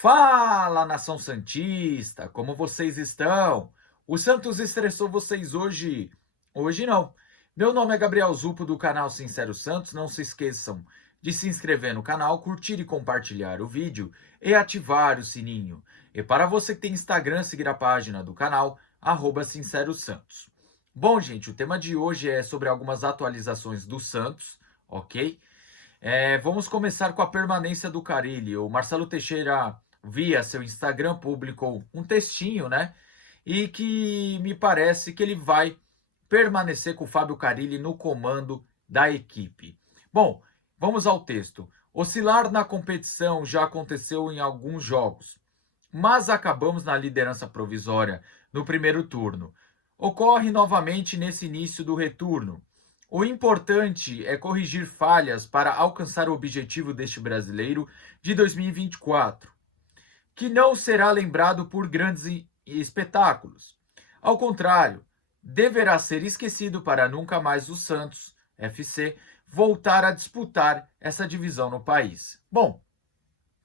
Fala, nação santista, como vocês estão? O Santos estressou vocês hoje? Hoje não. Meu nome é Gabriel Zupo do canal Sincero Santos. Não se esqueçam de se inscrever no canal, curtir e compartilhar o vídeo e ativar o sininho. E para você que tem Instagram, seguir a página do canal, Sincero Santos. Bom, gente, o tema de hoje é sobre algumas atualizações do Santos, ok? Vamos começar com a permanência do Carille. O Marcelo Teixeira, via seu Instagram, publicou um textinho, né? E que me parece que ele vai permanecer com o Fábio Carille no comando da equipe. Bom, vamos ao texto. Oscilar na competição já aconteceu em alguns jogos, mas acabamos na liderança provisória no primeiro turno. Ocorre novamente nesse início do retorno. O importante é corrigir falhas para alcançar o objetivo deste brasileiro de 2024, que não será lembrado por grandes espetáculos. Ao contrário, deverá ser esquecido para nunca mais o Santos FC voltar a disputar essa divisão no país. Bom,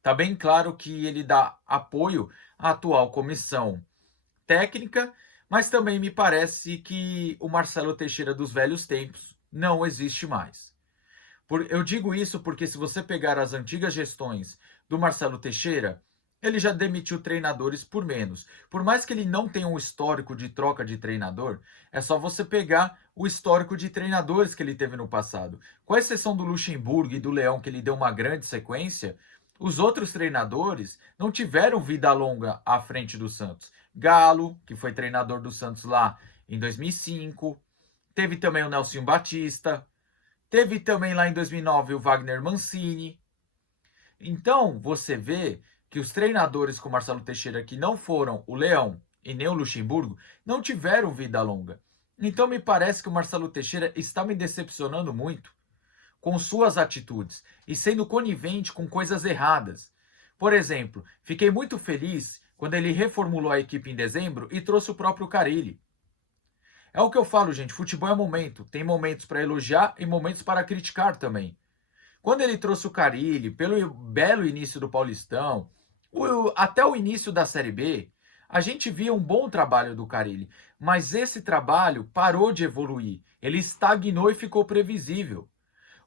tá bem claro que ele dá apoio à atual comissão técnica, mas também me parece que o Marcelo Teixeira dos velhos tempos não existe mais. Eu digo isso porque se você pegar as antigas gestões do Marcelo Teixeira, ele já demitiu treinadores por menos. Por mais que ele não tenha um histórico de troca de treinador, é só você pegar o histórico de treinadores que ele teve no passado. Com exceção do Luxemburgo e do Leão, que ele deu uma grande sequência, os outros treinadores não tiveram vida longa à frente do Santos. Galo, que foi treinador do Santos lá em 2005, teve também o Nelson Batista, teve também lá em 2009 o Wagner Mancini. Então, você vê que os treinadores com Marcelo Teixeira que não foram o Leão e nem o Luxemburgo não tiveram vida longa. Então, me parece que o Marcelo Teixeira está me decepcionando muito com suas atitudes e sendo conivente com coisas erradas. Por exemplo, fiquei muito feliz quando ele reformulou a equipe em dezembro e trouxe o próprio Carille. É o que eu falo, gente, futebol é momento. Tem momentos para elogiar e momentos para criticar também. Quando ele trouxe o Carille, pelo belo início do Paulistão, até o início da Série B, a gente via um bom trabalho do Carille. Mas esse trabalho parou de evoluir. Ele estagnou e ficou previsível.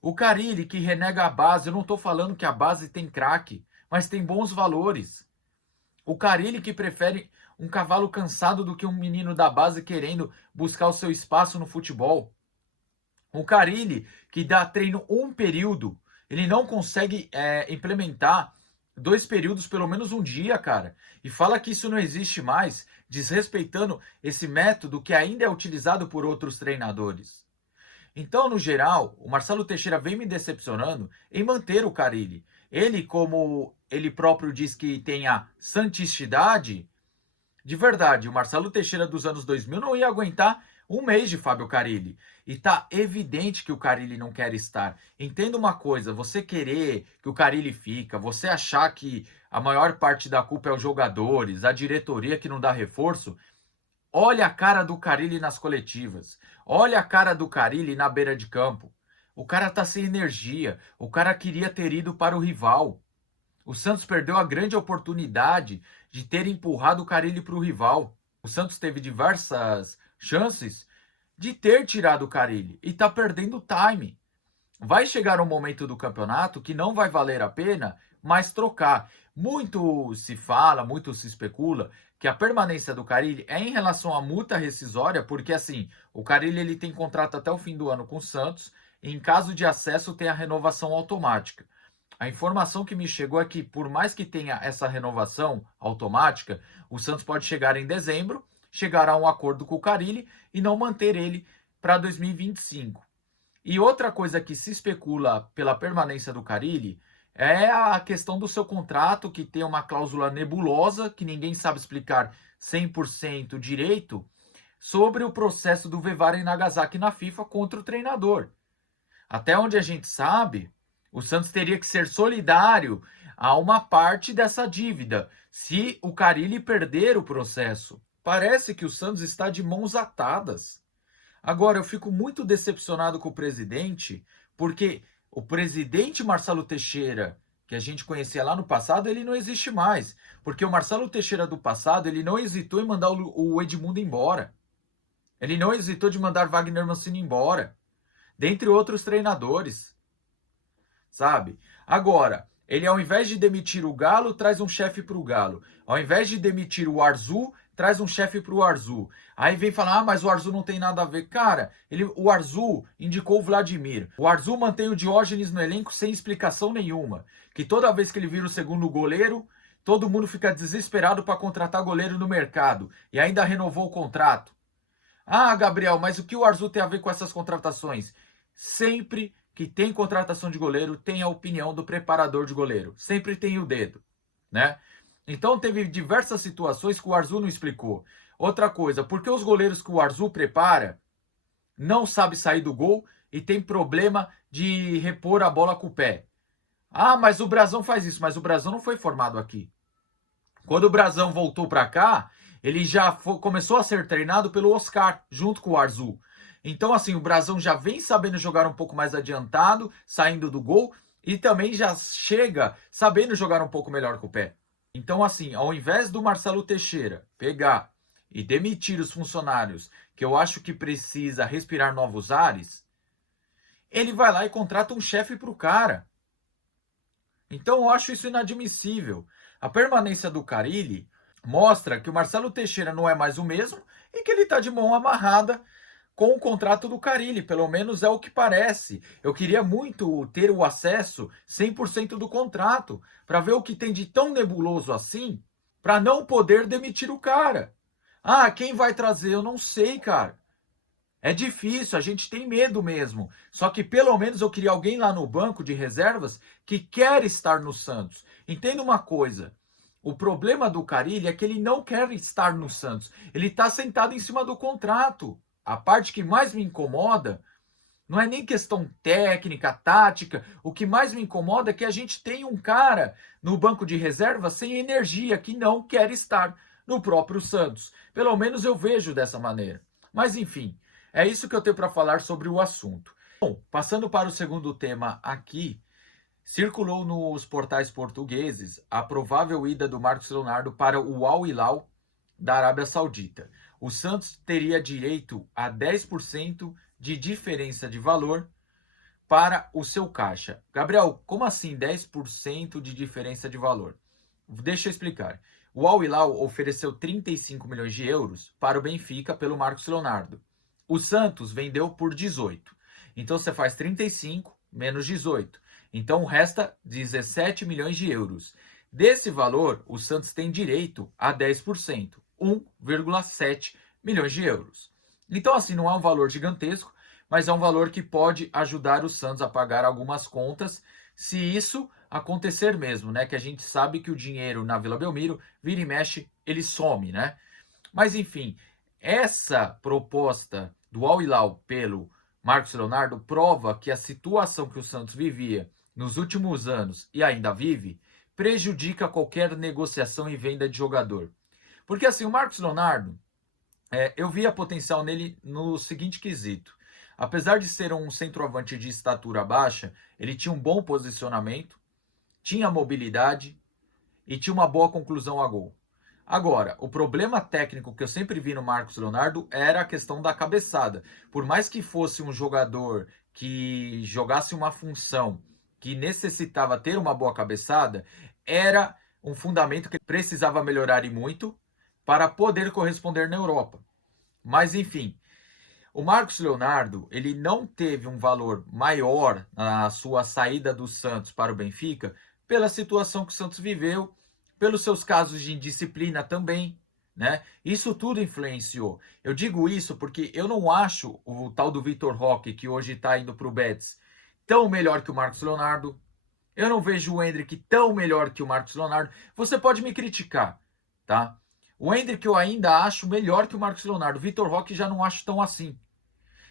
O Carille que renega a base, eu não estou falando que a base tem craque, mas tem bons valores. O Carille que prefere um cavalo cansado do que um menino da base querendo buscar o seu espaço no futebol. O Carille que dá treino um período, ele não consegue implementar 2 períodos pelo menos um dia, cara. E fala que isso não existe mais, desrespeitando esse método que ainda é utilizado por outros treinadores. Então, no geral, o Marcelo Teixeira vem me decepcionando em manter o Carille. Ele, como ele próprio diz que tem a santistidade, de verdade, o Marcelo Teixeira dos anos 2000 não ia aguentar um mês de Fábio Carille. E tá evidente que o Carille não quer estar. Entenda uma coisa, você querer que o Carille fica, você achar que a maior parte da culpa é os jogadores, a diretoria que não dá reforço, olha a cara do Carille nas coletivas. Olha a cara do Carille na beira de campo. O cara tá sem energia. O cara queria ter ido para o rival. O Santos perdeu a grande oportunidade de ter empurrado o Carille para o rival. O Santos teve diversas chances de ter tirado o Carille e tá perdendo time. Vai chegar um momento do campeonato que não vai valer a pena mais trocar. Muito se fala, muito se especula que a permanência do Carille é em relação à multa rescisória, porque assim, o Carille ele tem contrato até o fim do ano com o Santos, e em caso de acesso tem a renovação automática. A informação que me chegou é que, por mais que tenha essa renovação automática, o Santos pode chegar em dezembro, chegar a um acordo com o Carille e não manter ele para 2025. E outra coisa que se especula pela permanência do Carille é a questão do seu contrato, que tem uma cláusula nebulosa, que ninguém sabe explicar 100% direito, sobre o processo do Vevara em Nagasaki na FIFA contra o treinador. Até onde a gente sabe, o Santos teria que ser solidário a uma parte dessa dívida, se o Carille perder o processo. Parece que o Santos está de mãos atadas. Agora, eu fico muito decepcionado com o presidente, porque o presidente Marcelo Teixeira que a gente conhecia lá no passado, ele não existe mais. Porque o Marcelo Teixeira do passado, ele não hesitou em mandar o Edmundo embora. Ele não hesitou de mandar Wagner Mancini embora. Dentre outros treinadores. Sabe? Agora, ele ao invés de demitir o Galo, traz um chefe para o Galo. Ao invés de demitir o Arzu, traz um chefe para o Arzu. Aí vem falar, mas o Arzu não tem nada a ver. Cara, o Arzu indicou o Vladimir. O Arzu mantém o Diógenes no elenco sem explicação nenhuma. Que toda vez que ele vira o segundo goleiro, todo mundo fica desesperado para contratar goleiro no mercado. E ainda renovou o contrato. Ah, Gabriel, mas o que o Arzu tem a ver com essas contratações? Sempre que tem contratação de goleiro, tem a opinião do preparador de goleiro. Sempre tem o dedo, né? Então teve diversas situações que o Arzu não explicou. Outra coisa, porque os goleiros que o Arzu prepara não sabe sair do gol e tem problema de repor a bola com o pé. Ah, mas o Brazão faz isso, mas o Brazão não foi formado aqui. Quando o Brazão voltou para cá, ele já começou a ser treinado pelo Oscar, junto com o Arzu. Então, assim, o Brazão já vem sabendo jogar um pouco mais adiantado, saindo do gol, e também já chega sabendo jogar um pouco melhor com o pé. Então, assim, ao invés do Marcelo Teixeira pegar e demitir os funcionários, que eu acho que precisa respirar novos ares, ele vai lá e contrata um chefe para o cara. Então, eu acho isso inadmissível. A permanência do Carille mostra que o Marcelo Teixeira não é mais o mesmo e que ele está de mão amarrada com o contrato do Carille, pelo menos é o que parece. Eu queria muito ter o acesso 100% do contrato, para ver o que tem de tão nebuloso assim, para não poder demitir o cara. Ah, quem vai trazer? Eu não sei, cara. É difícil, a gente tem medo mesmo. Só que pelo menos eu queria alguém lá no banco de reservas que quer estar no Santos. Entenda uma coisa, o problema do Carille é que ele não quer estar no Santos. Ele está sentado em cima do contrato. A parte que mais me incomoda não é nem questão técnica, tática. O que mais me incomoda é que a gente tem um cara no banco de reserva sem energia, que não quer estar no próprio Santos. Pelo menos eu vejo dessa maneira. Mas enfim, é isso que eu tenho para falar sobre o assunto. Bom, passando para o segundo tema aqui, circulou nos portais portugueses a provável ida do Marcos Leonardo para o Al Hilal da Arábia Saudita. O Santos teria direito a 10% de diferença de valor para o seu caixa. Gabriel, como assim 10% de diferença de valor? Deixa eu explicar. O Al Hilal ofereceu 35 milhões de euros para o Benfica pelo Marcos Leonardo. O Santos vendeu por 18. Então você faz 35 menos 18. Então resta 17 milhões de euros. Desse valor, o Santos tem direito a 10%, 1,7 milhões de euros. Então, assim, não é um valor gigantesco, mas é um valor que pode ajudar o Santos a pagar algumas contas, se isso acontecer mesmo, né? Que a gente sabe que o dinheiro na Vila Belmiro, vira e mexe, ele some, né? Mas, enfim, essa proposta do Al Hilal pelo Marcos Leonardo prova que a situação que o Santos vivia nos últimos anos e ainda vive prejudica qualquer negociação e venda de jogador. Porque assim, o Marcos Leonardo, eu via potencial nele no seguinte quesito. Apesar de ser um centroavante de estatura baixa, ele tinha um bom posicionamento, tinha mobilidade e tinha uma boa conclusão a gol. Agora, o problema técnico que eu sempre vi no Marcos Leonardo era a questão da cabeçada. Por mais que fosse um jogador que jogasse uma função que necessitava ter uma boa cabeçada, era um fundamento que precisava melhorar e muito para poder corresponder na Europa. Mas enfim, o Marcos Leonardo, ele não teve um valor maior na sua saída do Santos para o Benfica pela situação que o Santos viveu, pelos seus casos de indisciplina também, né? Isso tudo influenciou. Eu digo isso porque eu não acho o tal do Vitor Roque, que hoje está indo para o Betis, tão melhor que o Marcos Leonardo. Eu não vejo o Endrick tão melhor que o Marcos Leonardo. Você pode me criticar, tá? O Endrick eu ainda acho melhor que o Marcos Leonardo. O Vitor Roque já não acho tão assim.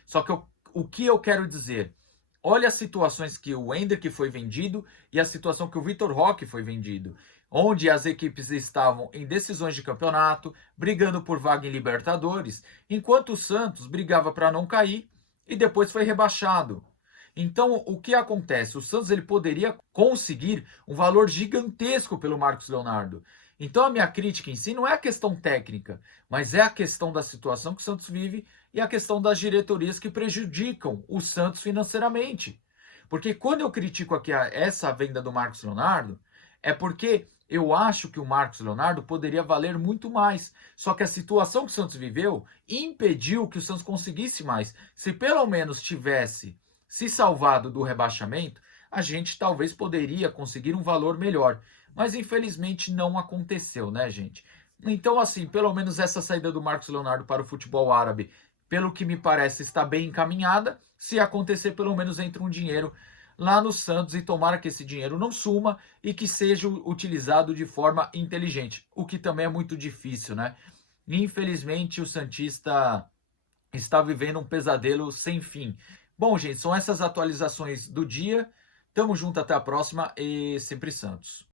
Só que o que eu quero dizer? Olha as situações que o Endrick foi vendido e a situação que o Vitor Roque foi vendido. Onde as equipes estavam em decisões de campeonato, brigando por vaga em Libertadores, enquanto o Santos brigava para não cair e depois foi rebaixado. Então, o que acontece? O Santos ele poderia conseguir um valor gigantesco pelo Marcos Leonardo. Então, a minha crítica em si não é a questão técnica, mas é a questão da situação que o Santos vive e a questão das diretorias que prejudicam o Santos financeiramente. Porque quando eu critico aqui essa venda do Marcos Leonardo, é porque eu acho que o Marcos Leonardo poderia valer muito mais. Só que a situação que o Santos viveu impediu que o Santos conseguisse mais. Se pelo menos tivesse se salvado do rebaixamento, a gente talvez poderia conseguir um valor melhor. Mas infelizmente não aconteceu, né, gente? Então, assim, pelo menos essa saída do Marcos Leonardo para o futebol árabe, pelo que me parece, está bem encaminhada. Se acontecer, pelo menos entra um dinheiro lá no Santos e tomara que esse dinheiro não suma e que seja utilizado de forma inteligente, o que também é muito difícil, né? Infelizmente, o Santista está vivendo um pesadelo sem fim. Bom, gente, são essas atualizações do dia. Tamo junto, até a próxima e sempre Santos.